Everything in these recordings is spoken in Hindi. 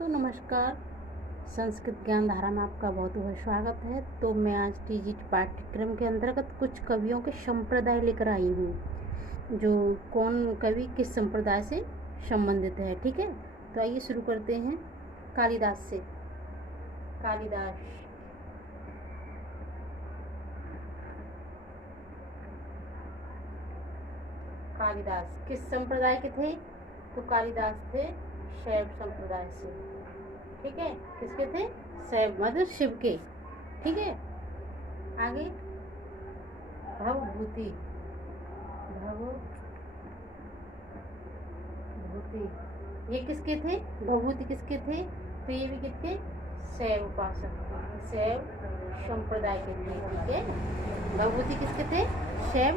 तो नमस्कार। संस्कृत ज्ञान धारा में आपका बहुत बहुत स्वागत है। तो मैं आज टीजीटी पाठ्यक्रम के अंतर्गत कुछ कवियों के संप्रदाय लेकर आई हूँ, जो कौन कवि किस संप्रदाय से संबंधित है। ठीक है, तो आइए शुरू करते हैं कालिदास से। कालिदास किस संप्रदाय के थे? तो कालिदास थे शैव संप्रदाय से। ठीक है, किसके थे? शैव मतलब शिव के। ठीक है, आगे भवभूति। ये किसके थे? भवभूति किसके थे? तो ये भी किसके? शैव उपासक, शैव संप्रदाय के थे। ठीक है, भवभूति किसके थे? शैव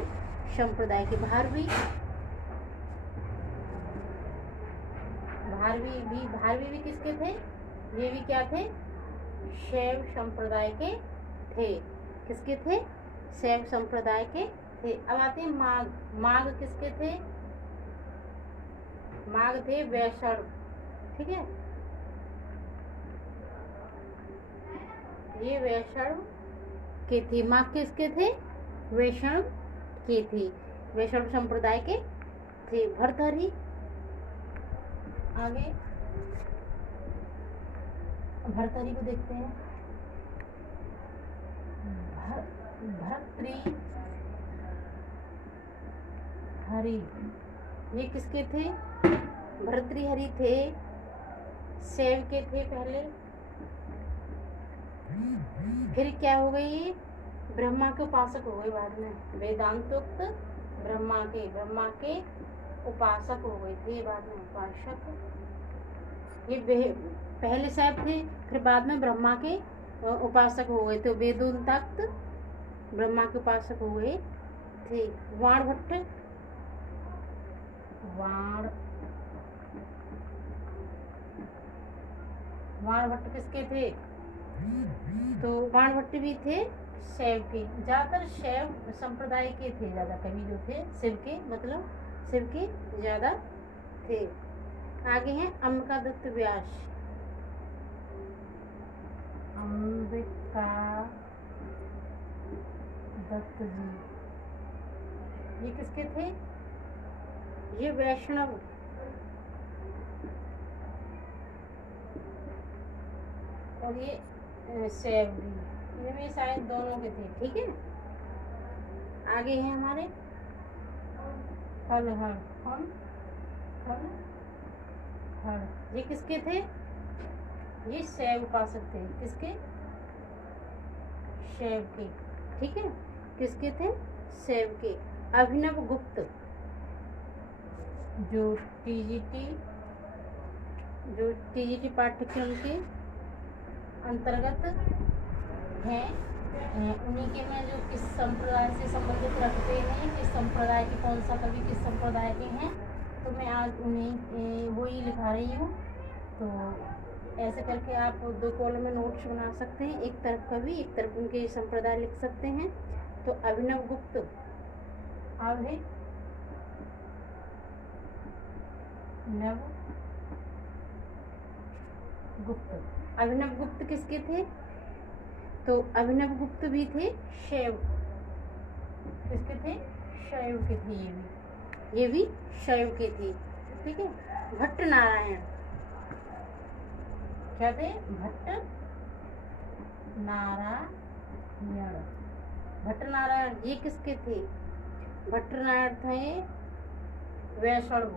संप्रदाय के। भारवी भी किसके थे? ये भी क्या थे? शैव संप्रदाय के थे। किसके थे? शैव संप्रदाय के थे। अब आते हैं माघ। माघ किसके थे? माघ थे वैष्णव। ठीक है, ये वैष्णव के थे। माघ किसके थे? वैष्णव के थे, वैष्णव संप्रदाय के थे। भर्तहरि, आगे भर्तहरि को देखते हैं। भर्तृहरि, ये किसके थे? भर्तृहरि थे, शैव के थे पहले। फिर क्या हो गई? ब्रह्मा के उपासक हो गए बाद में। वेदांतोक्त ब्रह्मा के उपासक हो गए थे बाद में। उपासक ये पहले शैव थे, फिर बाद में ब्रह्मा के उपासक हो गए। तो वेदोन्तक्त ब्रह्मा के उपासक हो गए थे। वाणभट्ट किसके थे? तो वाणभट्ट भी थे शैव के। ज्यादातर शैव संप्रदाय के थे, ज्यादा कवि जो थे शिव के, मतलब शिव के ज्यादा थे। आगे हैं अंबिकादत्त व्यास। अंबिकादत्त जी, ये किसके थे? ये वैष्णव और ये शैव भी, इनमें शायद दोनों के थे। ठीक है, आगे हैं हमारे हल। ये किसके थे? ये शैव उपासक थे। किसके? शैव के। ठीक है, किसके थे? शैव के। अभिनव गुप्त, जो टीजीटी पाठ्यक्रम के अंतर्गत हैं, उन्हीं के में जो किस संप्रदाय से संबंधित रखते हैं, किस संप्रदाय के, कौन सा कवि किस संप्रदाय के हैं, तो मैं आज उन्हीं वही लिखा रही हूँ। तो ऐसे करके आप दो कॉलम में नोट्स बना सकते हैं, एक तरफ कवि एक तरफ उनके संप्रदाय लिख सकते हैं। तो अभिनव गुप्त किसके थे? तो अभिनव गुप्त भी थे शैव। किसके थे? शैव के थे। ये भी शैव के थे। ठीक है, भट्ट नारायण क्या थे? भट्ट नारायण, ये किसके थे? भट्ट नारायण थे वैष्णव।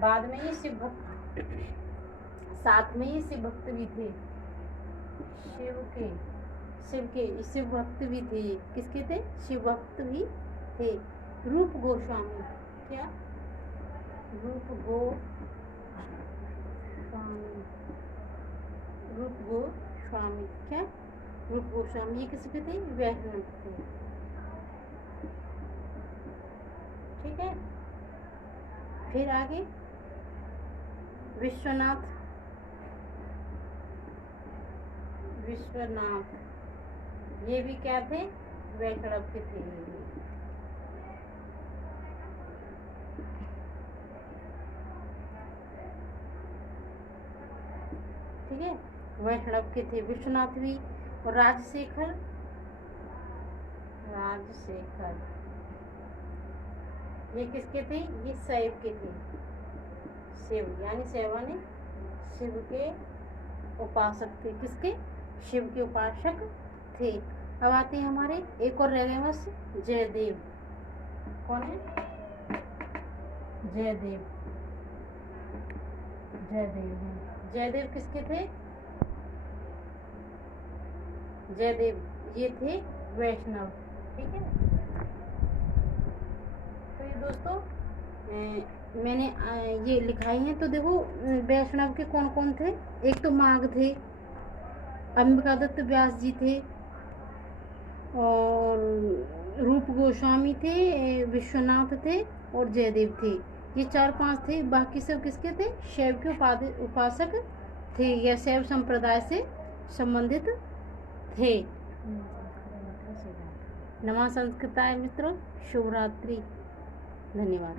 बाद में ये शिव भक्त, साथ में ये शिव भक्त भी थे। शिव भक्त भी थे। किसके थे? शिव भक्त भी थे। रूप गोस्वामी, क्या? रूप गोस्वामी, क्या? रूप गोस्वामी, ये किसके थे? वैष्णव थे। ठीक है, फिर आगे विश्वनाथ, ये भी क्या थे? वैष्णव के थे। ठीक है। वैष्णव के थे विश्वनाथ भी। और राजशेखर ये किसके थे? ये शैव के थे। शिव यानी शैवानी शिव के उपासक थे। किसके? शिव के उपासक थे। अब आते हैं हमारे, एक और रह गए बस, जयदेव। कौन है? जयदेव। जयदेव है। जयदेव किसके थे? जयदेव ये थे वैष्णव। ठीक है। तो ये दोस्तों मैंने ये लिखाई है। तो देखो वैष्णव के कौन कौन थे? एक तो माघ थे, अंबिकादत्त व्यास जी थे, और रूप गोस्वामी थे, विश्वनाथ थे, और जयदेव थे। ये 4-5 थे। बाकी सब किसके थे? शैव के उपासक थे या शैव संप्रदाय से संबंधित थे। नमः संस्कृताय मित्रों, शुभ रात्रि, धन्यवाद।